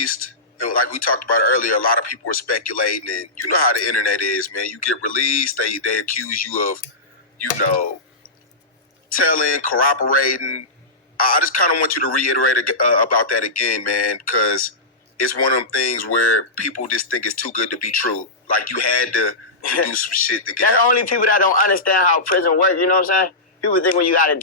released, and like we talked about earlier, a lot of people were speculating, and you know how the internet is, man. You get released, they accuse you of, telling, corroborating. I just kind of want you to reiterate about that again, man, because it's one of them things where people just think it's too good to be true. Like, you had to do some shit to get That's out. only people that don't understand how prison works, you know what I'm saying? People think when you get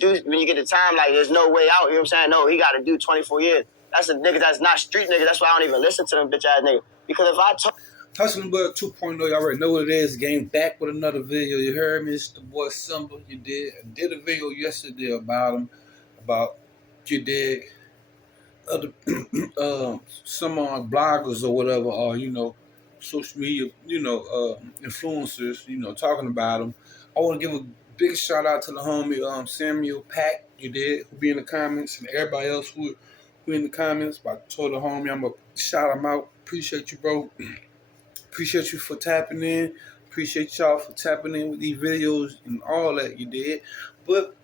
the time, like, there's no way out, you know what I'm saying? No, he got to do 24 years. That's a nigga that's not street nigga. That's why I don't even listen to them bitch-ass niggas. Because if I talk... Hustling Bud 2.0, you already know what it is. Game back with another video. You heard me, it's the boy Simba. I did a video yesterday about him, you did other some bloggers or whatever, or social media, influencers, talking about him. I want to give a big shout out to the homie Samuel Pack. You did, who be in the comments, and everybody else who in the comments. But I told the homie I'm gonna shout him out. Appreciate you, bro. Appreciate you for tapping in. Appreciate y'all for tapping in with these videos and all that you did. But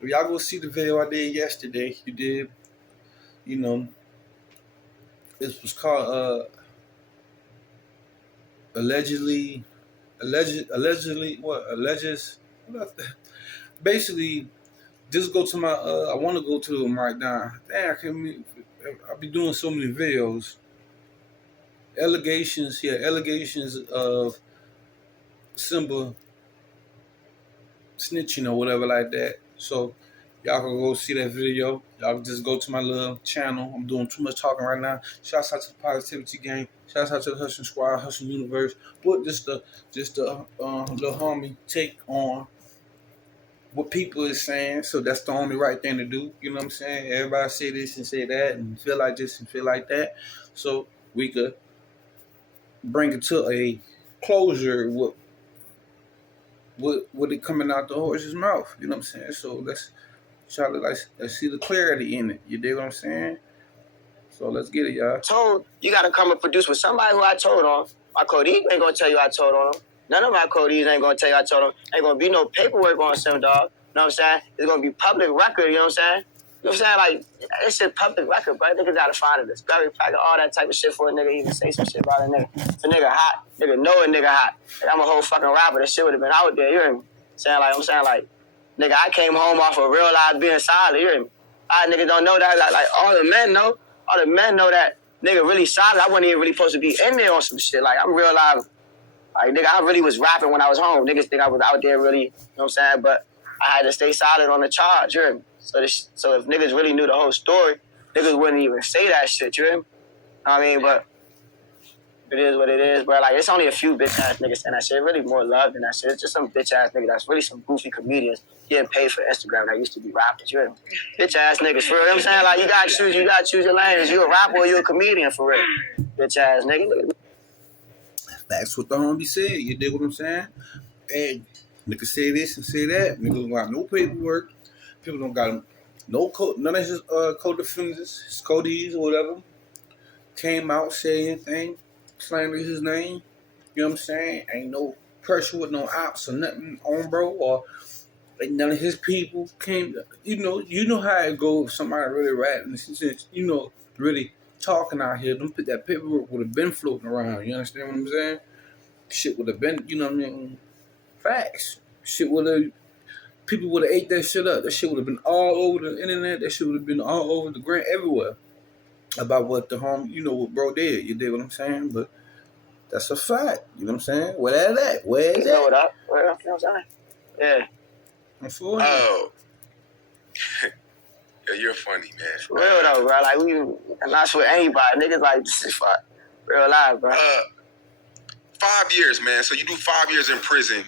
if y'all go see the video I did yesterday, you did. It was called allegedly basically just go to my I want to go to them right now. Damn, I'll be doing so many videos. Allegations of Simba snitching or whatever like that. So y'all can go see that video. Y'all can just go to my little channel. I'm doing too much talking right now. Shouts out to the Positivity Gang. Shouts out to the Hustling Squad, Hustling Universe. But just the little homie take on what people is saying. So that's the only right thing to do. You know what I'm saying? Everybody say this and say that and feel like this and feel like that. So we could bring it to a closure with it coming out the horse's mouth. You know what I'm saying? So let's see the clarity in it. You dig what I'm saying? So let's get it, y'all. Told you gotta come and produce with somebody who I told on. My codees ain't gonna tell you I told on him. None of my codees ain't gonna tell you I told on him. Ain't gonna be no paperwork on some dog. You know what I'm saying? It's gonna be public record, you know what I'm saying? You know what I'm saying? Like, it's shit public record, bro. Niggas gotta find a discovery packet, all that type of shit for a nigga even say some shit about a nigga. If a nigga hot, nigga know a nigga hot. Like, I'm a whole fucking rapper. That shit would have been out there, you hear me? I'm saying like, nigga, I came home off of real life being solid, you hear me? Niggas don't know that. Like all the men know. All the men know that nigga really solid. I wasn't even really supposed to be in there on some shit. Like, I'm real live. Like, nigga, I really was rapping when I was home. Niggas think I was out there really, you know what I'm saying? But I had to stay solid on the charge, you hear me? So if niggas really knew the whole story, niggas wouldn't even say that shit, you hear me? I mean, but it is what it is, bro. Like, it's only a few bitch-ass niggas saying that shit. Really more love than that shit. It's just some bitch-ass nigga that's really some goofy comedians getting paid for Instagram that used to be rappers, you hear me? Bitch-ass niggas, for real. You know what I'm saying? Like, you gotta choose your lane. Is you a rapper or you a comedian, for real? Bitch-ass nigga. That's what the homie said. You dig what I'm saying? And niggas say this and say that. Niggas don't got no paperwork. People don't got none of his co-defendants, his codees or whatever, came out, say anything, slander his name. You know what I'm saying? Ain't no pressure with no ops or nothing on bro, or like none of his people came. You know how it goes if somebody really rapping, really talking out here. That paperwork would have been floating around. You understand what I'm saying? Shit would have been, you know what I mean? Facts. People would have ate that shit up. That shit would have been all over the internet. That shit would have been all over the ground, everywhere. About what the what bro did. You dig what I'm saying? But that's a fact. You know what I'm saying? Where that at? Where is that? You know what I'm saying? Yeah. I'm for it. Oh. Yeah, you're funny, man. For real though, bro. Like, I'm not with anybody. Niggas like, this is fuck. Real life, bro. 5 years, man. So you do 5 years in prison.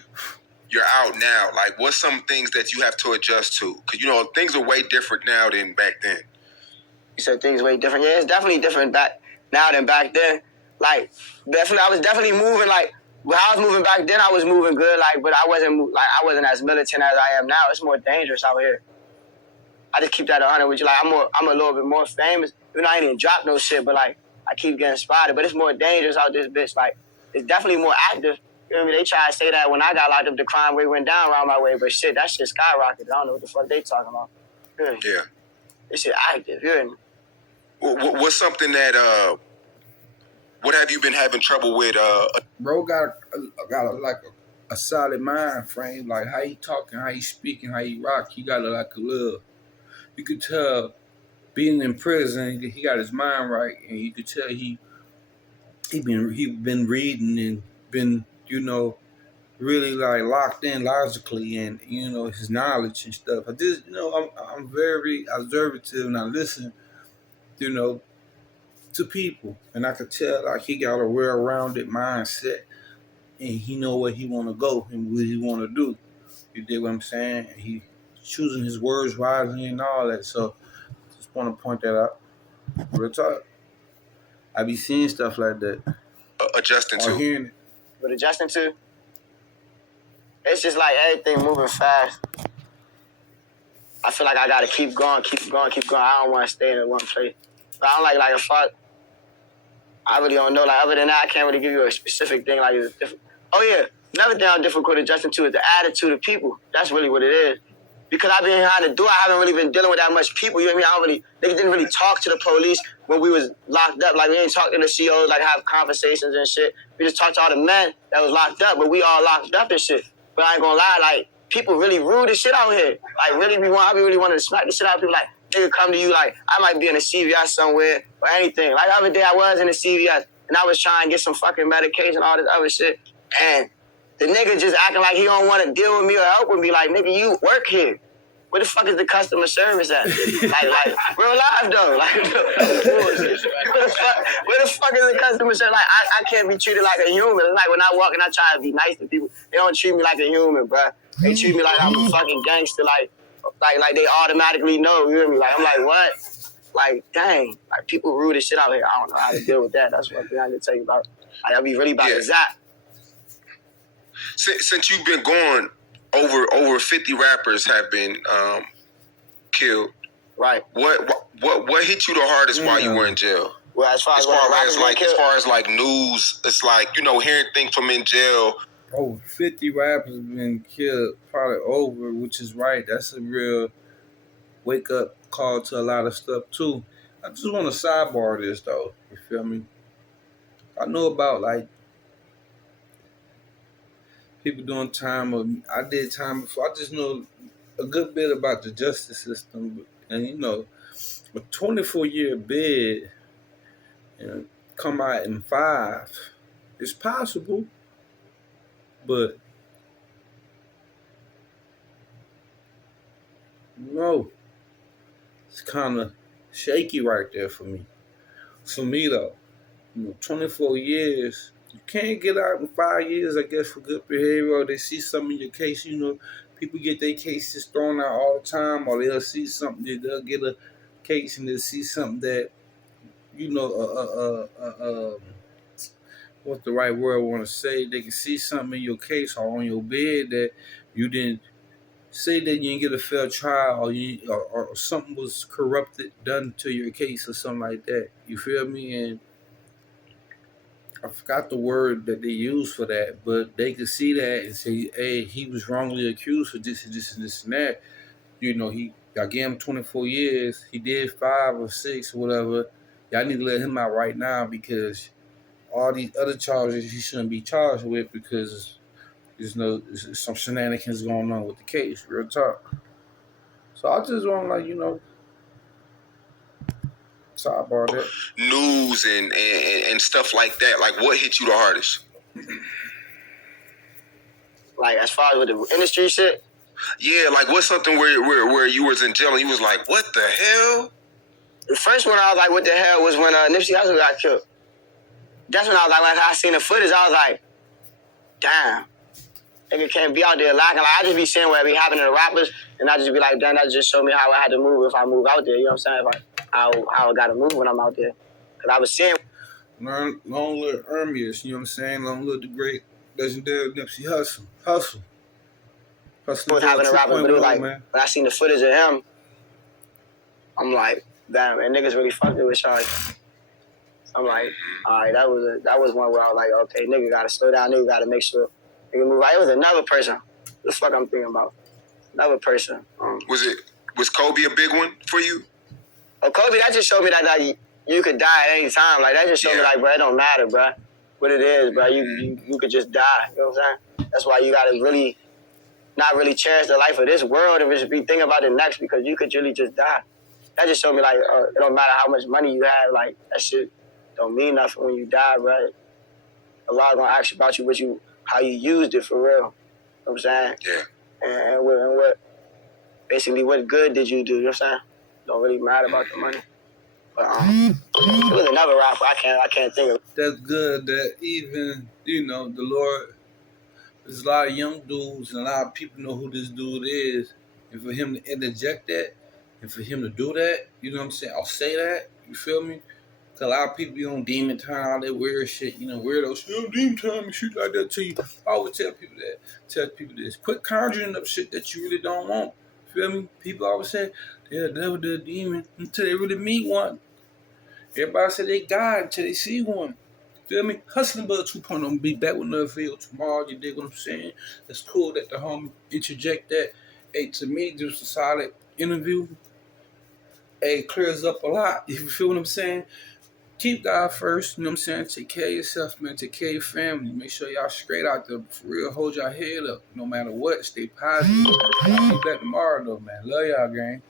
You're out now. Like, what's some things that you have to adjust to? Because, things are way different now than back then. You said things way different. Yeah, it's definitely different now than back then. Like, definitely, I was definitely moving, like, how I was moving back then, I was moving good, like, but I wasn't as militant as I am now. It's more dangerous out here. I just keep that 100 with you. Like, I'm a little bit more famous. Even though I ain't even dropped no shit, but, like, I keep getting spotted. But it's more dangerous out this bitch. Like, it's definitely more active. You know what I mean? They try to say that when I got locked up, the crime rate went down around my way, but shit, that shit skyrocketed. I don't know what the fuck they talking about. Yeah. This shit active, you hear me? What's something that What have you been having trouble with? Bro got a solid mind frame, like how he talking, how he speaking, how he rock. He got like a little. You could tell being in prison, he got his mind right, and you could tell he been reading and been really like locked in logically and his knowledge and stuff. I just I'm very observative and I listen to people, and I could tell like he got a well-rounded mindset and he know where he want to go and what he want to do. You dig what I'm saying? He choosing his words wisely and all that. So just want to point that out. Real talk. I be seeing stuff like that. Adjusting to. Hearing it. But adjusting to, it's just like everything moving fast. I feel like I gotta keep going. I don't want to stay in one place. But I don't like if I really don't know. Like other than that, I can't really give you a specific thing. Like it's different. Oh yeah, another thing I'm difficult adjusting to is the attitude of people. That's really what it is. Because I've been trying to do it, I haven't really been dealing with that much people. You know what I mean? They didn't really talk to the police when we was locked up. Like we didn't talk to the COs, like have conversations and shit. We just talked to all the men that was locked up, but we all locked up and shit. But I ain't gonna lie, like people really rude as shit out here. Like really, I really wanted to smack the shit out of people. Like they could come to you, like I might be in a CVS somewhere or anything. Like the other day I was in a CVS and I was trying to get some fucking medication, all this other shit, and the nigga just acting like he don't want to deal with me or help with me. Like nigga, you work here. Where the fuck is the customer service at? like real life though. Like where the fuck is the customer service? Like I can't be treated like a human. It's like when I walk and I try to be nice to people, they don't treat me like a human, bro. They treat me like I'm a fucking gangster. Like they automatically know. You know me? Like I'm like what? Like dang. Like people rude as shit out here. I don't know how to deal with that. That's one thing I can tell you about. Like I be really about to zap. Since you've been going, over 50 rappers have been killed. Right. What hit you the hardest while you were in jail? Well, as far as news, it's like hearing things from in jail. Over 50 rappers have been killed, probably over, which is right. That's a real wake up call to a lot of stuff too. I just want to sidebar this though. You feel me? I know about like people doing time, or I did time before. I just know a good bit about the justice system, and a 24-year bid come out in 5. It's possible, but no, it's kind of shaky right there for me. For me though, 24 years. You can't get out in 5 years, I guess, for good behavior, or they see something in your case. People get their cases thrown out all the time, or they'll see something, they'll get a case and they'll see something that, what's the right word I want to say? They can see something in your case or on your bed that you didn't say that you didn't get a fair trial, or something was corrupted, done to your case or something like that. You feel me? And I forgot the word that they use for that, but they could see that and say, hey, he was wrongly accused for this and this and this and that. I gave him 24 years. He did 5 or 6 or whatever. Y'all need to let him out right now because all these other charges he shouldn't be charged with because there's some shenanigans going on with the case. Real talk. So I just want sidebar that. News and stuff like that. Like, what hit you the hardest? Like, as far as with the industry shit? Yeah, like, what's something where you was in jail and you was like, what the hell? The first one I was like, what the hell, was when Nipsey Hussle got killed. That's when I was like, when I seen the footage, I was like, damn. Nigga can't be out there lacking. Like, I just be seeing what be happening to rappers, and I just be like, damn, that just showed me how I had to move if I move out there. You know what I'm saying? Like, how I got to move when I'm out there. Because I was seeing. Long live Ermias, you know what I'm saying? Long live the great legendary Nipsey Hussle. Was having a rapper, but it was like, when I seen the footage of him, I'm like, damn, man, niggas really fucked it with Shawty. So I'm like, all right, that was one where I was like, okay, nigga gotta slow down, nigga gotta make sure nigga move. Like, it was another person. What the fuck I'm thinking about? Another person. Was Kobe a big one for you? Oh, Kobe, that just showed me that you could die at any time. Like, that just showed me, like, bro, it don't matter, bro. What it is, bro. You could just die. You know what I'm saying? That's why you gotta really not really cherish the life of this world and just be thinking about the next, because you could really just die. That just showed me, like, it don't matter how much money you have, like, that shit don't mean nothing when you die, bro. Allah gonna ask you about how you used it for real. You know what I'm saying? Yeah. And what basically what good did you do? You know what I'm saying? Don't really matter about the money. But it was another rapper I can't think of. That's good that even, you know, the Lord, there's a lot of young dudes and a lot of people know who this dude is. And for him to interject that and for him to do that, you know what I'm saying? I'll say that, you feel me? Because a lot of people be on demon time, all that weird shit, you know, weirdo shit, demon time and shit like that to you. I always tell people this. Quit conjuring up shit that you really don't want. Feel me? People always say, they're the devil, they're a demon, until they really meet one. Everybody say they God until they see one. Feel me? Hustling Bud 2.0. I'm be back with another video tomorrow. You dig what I'm saying? It's cool that the homie interject that. Hey, to me, just a solid interview. Hey, clears up a lot. You feel what I'm saying? Keep God first. You know what I'm saying? Take care of yourself, man. Take care of your family. Make sure y'all straight out there. For real, hold y'all head up. No matter what, stay positive. I'll be back tomorrow, though, man. Love y'all, gang.